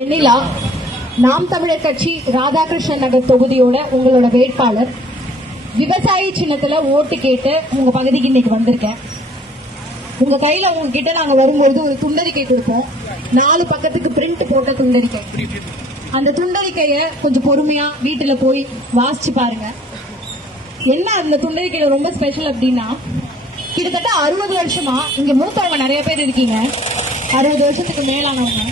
வெண்ணிலா, நாம் தமிழர் கட்சி ராதாகிருஷ்ணன் நகர் தொகுதியோட உங்களோட வேட்பாளர். விவசாயி சின்னத்துல ஓட்டு கேட்டு உங்க பகுதிக்கு இன்னைக்கு வந்திருக்கேன். உங்க கையில உங்ககிட்ட நாங்க வரும்போது ஒரு துண்டறிக்கை கொடுப்போம். 4 பக்கத்துக்கு பிரிண்ட் போட்ட துண்டறிக்கை. அந்த துண்டறிக்கைய கொஞ்சம் பொறுமையா வீட்டுல போய் வாசிச்சு பாருங்க. என்ன அந்த துண்டறிக்கையில ரொம்ப ஸ்பெஷல் அப்படின்னா, கிட்டத்தட்ட 60 வருஷமா இங்க மூத்தவங்க நிறைய பேர் இருக்கீங்க. 60 வருஷத்துக்கு மேலானவங்க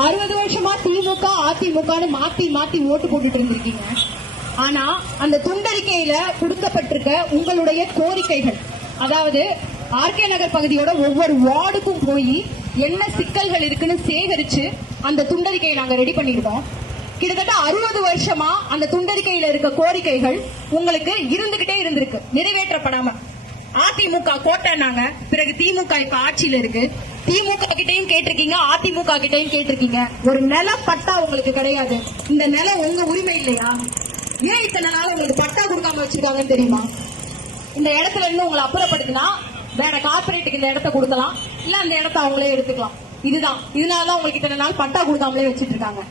60 வருஷமா திமுக அதிமுக மாத்தி மாத்தி ஓட்டு போட்டுட்டு இருந்திருக்கீங்க. ஆனா அந்த துண்டறிக்கையில கொடுக்கப்பட்டிருக்க உங்களுடைய கோரிக்கைகள், அதாவது ஆர்கே நகர் பகுதியோட ஒவ்வொரு வார்டுக்கும் போய் என்ன சிக்கல்கள் இருக்குன்னு சேகரிச்சு அந்த துண்டறிக்கையை நாங்க ரெடி பண்ணிருக்கோம். கிட்டத்தட்ட 60 வருஷமா அந்த துண்டறிக்கையில இருக்க கோரிக்கைகள் உங்களுக்கு இருந்துகிட்டே இருந்திருக்கு, நிறைவேற்றப்படாம. அதிமுக கோட்டைனாங்க, பிறகு திமுக இப்ப ஆட்சியில இருக்கு. திமுக கிட்டையும் கேட்டிருக்கீங்க, அதிமுக கிட்டையும் கேட்டிருக்கீங்க. ஒரு நில பட்டா உங்களுக்கு கிடையாது. இந்த நிலம் உங்க உரிமை இல்லையா? ஏன் இத்தனை நாள் உங்களுக்கு பட்டா கொடுக்காம வச்சிருக்காங்கன்னு தெரியுமா? இந்த இடத்துல இருந்து உங்களை அப்புறப்படுத்தினா வேற கார்பரேட்டுக்கு இந்த இடத்த கொடுக்கலாம், இல்ல அந்த இடத்த அவங்களே எடுத்துக்கலாம். இதுதான், இதனாலதான் உங்களுக்கு இத்தனை நாள் பட்டா கொடுக்காமலே வச்சிட்டு இருக்காங்க.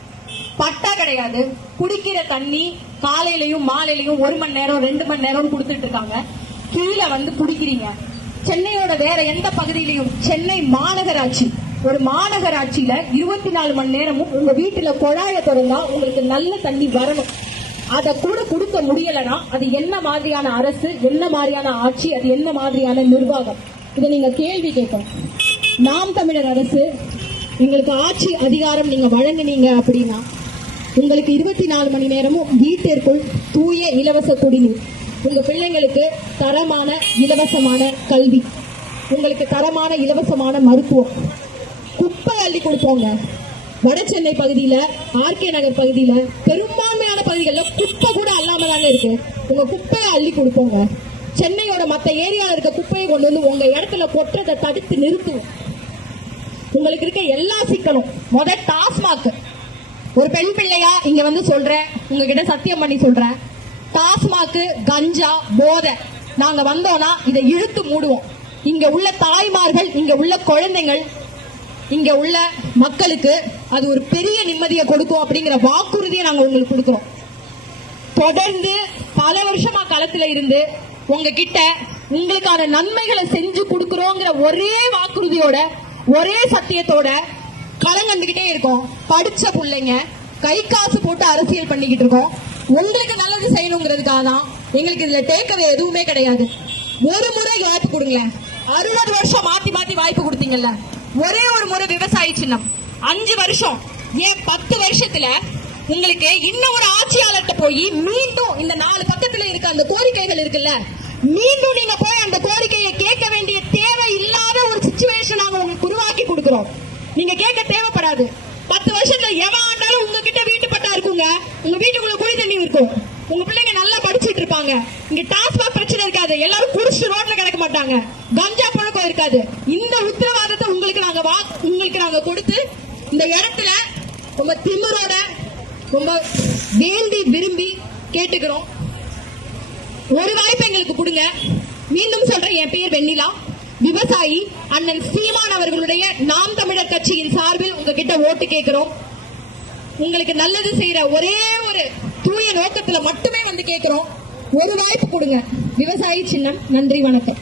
பட்டா கிடையாது. குடிக்கிற தண்ணி காலையிலயும் மாலையிலயும் 1 மணி நேரம் 2 மணி நேரம் கொடுத்துட்டு இருக்காங்க. கீழே வந்து குடிக்கிறீங்க. சென்னையோட வேற எந்த பகுதியிலையும், சென்னை மாநகராட்சி, ஒரு மாநகராட்சியில 24 மணி நேரமும் உங்க வீட்டுல குழாய திறந்தா உங்களுக்கு நல்ல தண்ணி வரணும். அதை கூட கொடுக்க முடியலன்னா அது என்ன மாதிரியான அரசு, என்ன மாதிரியான ஆட்சி, அது என்ன மாதிரியான நிர்வாகம்? இதை நீங்க கேள்வி கேட்கணும். நாம் தமிழர் அரசு எங்களுக்கு ஆட்சி அதிகாரம் நீங்க வழங்கினீங்க அப்படின்னா உங்களுக்கு 24 மணி நேரமும் வீட்டிற்குள் தூய இலவச குடிநீர், உங்க பிள்ளைங்களுக்கு தரமான இலவசமான கல்வி, உங்களுக்கு தரமான இலவசமான மருத்துவம், குப்பை அள்ளி கொடுப்போங்க. வட சென்னை பகுதியில, ஆர்கே நகர் பகுதியில, பெரும்பான்மையான பகுதிகளில் குப்பை கூட அல்லாம தானே இருக்கு. உங்க குப்பையை அள்ளி கொடுப்போங்க. சென்னையோட மற்ற ஏரியாவில் இருக்க குப்பையை கொண்டு வந்து உங்க இடத்துல கொற்றதை தடுத்து நிறுத்துவோம். உங்களுக்கு இருக்க எல்லா சிக்கலும் முதல் டாஸ்மாக். ஒரு பெண் பிள்ளையா இங்க வந்து சொல்றேன், உங்ககிட்ட சத்தியம் பண்ணி சொல்றேன், டாஸ்மாக்கு, கஞ்சா, போதை நாங்க வந்தோம்னா இதை இழுத்து மூடுவோம். இங்க உள்ள தாய்மார்கள், இங்க உள்ள குழந்தைகள், இங்க உள்ள மக்களுக்கு அது ஒரு பெரிய நிம்மதியை கொடுக்கும் அப்படிங்கிற வாக்குறுதியை நாங்க உங்களுக்கு கொடுக்கிறோம். தொடர்ந்து பல வருஷமா களத்துல இருந்து உங்ககிட்ட உங்களுக்கான நன்மைகளை செஞ்சு கொடுக்கிறோங்கிற ஒரே வாக்குறுதியோட, ஒரே சத்தியத்தோட களங்கண்டுகிட்டே இருக்கோம். படிச்ச பிள்ளைங்க கை காசு போட்டு அரசியல் பண்ணிக்கிட்டு இருக்கோம். உங்களுக்கு நல்லது செய்யணுங்கிறதுக்காக தான். எங்களுக்கு இதுல டேக்கவே எதுவுமே கிடையாது. ஒரு முறை வாய்ப்பு கொடுங்க. 60 வருஷம் மாத்தி மாத்தி வாய்ப்பு கொடுத்தீங்கல்ல, ஒரே ஒரு முறை விவசாயி சின்னம். 5 வருஷம், ஏன் 10 வருஷத்துல உங்களுக்கு இன்னும் ஒரு ஆட்சியாளர்கிட்ட போய் மீண்டும் இந்த 4 பக்கத்துல இருக்க அந்த கோரிக்கைகள் இருக்குல்ல, மீண்டும் நீங்க போய் அந்த கோரிக்கையை கேட்க வேண்டிய தேவை இல்லாத ஒரு சிச்சுவேஷன் நாங்க உங்களுக்கு உருவாக்கி கொடுக்கிறோம். நீங்க கேட்க தேவைப்படாது. 10 வருஷத்துல எவன் ஆண்டாலும் உங்ககிட்ட வீட்டு பட்டா இருக்குங்க, உங்க வீட்டுக்குள்ள குடி தண்ணி இருக்கும், உங்க பிள்ளைங்க நல்லா படிச்சுட்டு இருப்பாங்க. இங்க டாஸ்மாக் பிரச்சனை இருக்காது, எல்லாரும் குடிச்சு ரோட்ல கிடக்க மாட்டாங்க, கஞ்சா பழக்கம் இருக்காது. இந்த உத்தரவாதத்தை உங்களுக்கு நாங்க கொடுத்து இந்த இடத்துல ரொம்ப திமிரோட, ரொம்ப வேண்டி விரும்பி கேட்டுக்கிறோம். ஒரு வாய்ப்பு எங்களுக்கு கொடுங்க. மீண்டும் சொல்றேன், என் பேர் வெண்ணிலா, விவசாயி. அண்ணன் சீமான் அவர்களுடைய நாம் தமிழர் கட்சியின் சார்பில் உங்ககிட்ட ஓட்டு கேட்கிறோம். உங்களுக்கு நல்லது செய்யற ஒரே ஒரு தூய நோக்கத்துல மட்டுமே வந்து கேட்கிறோம். ஒரு வாய்ப்பு கொடுங்க. விவசாயி சின்னம். நன்றி, வணக்கம்.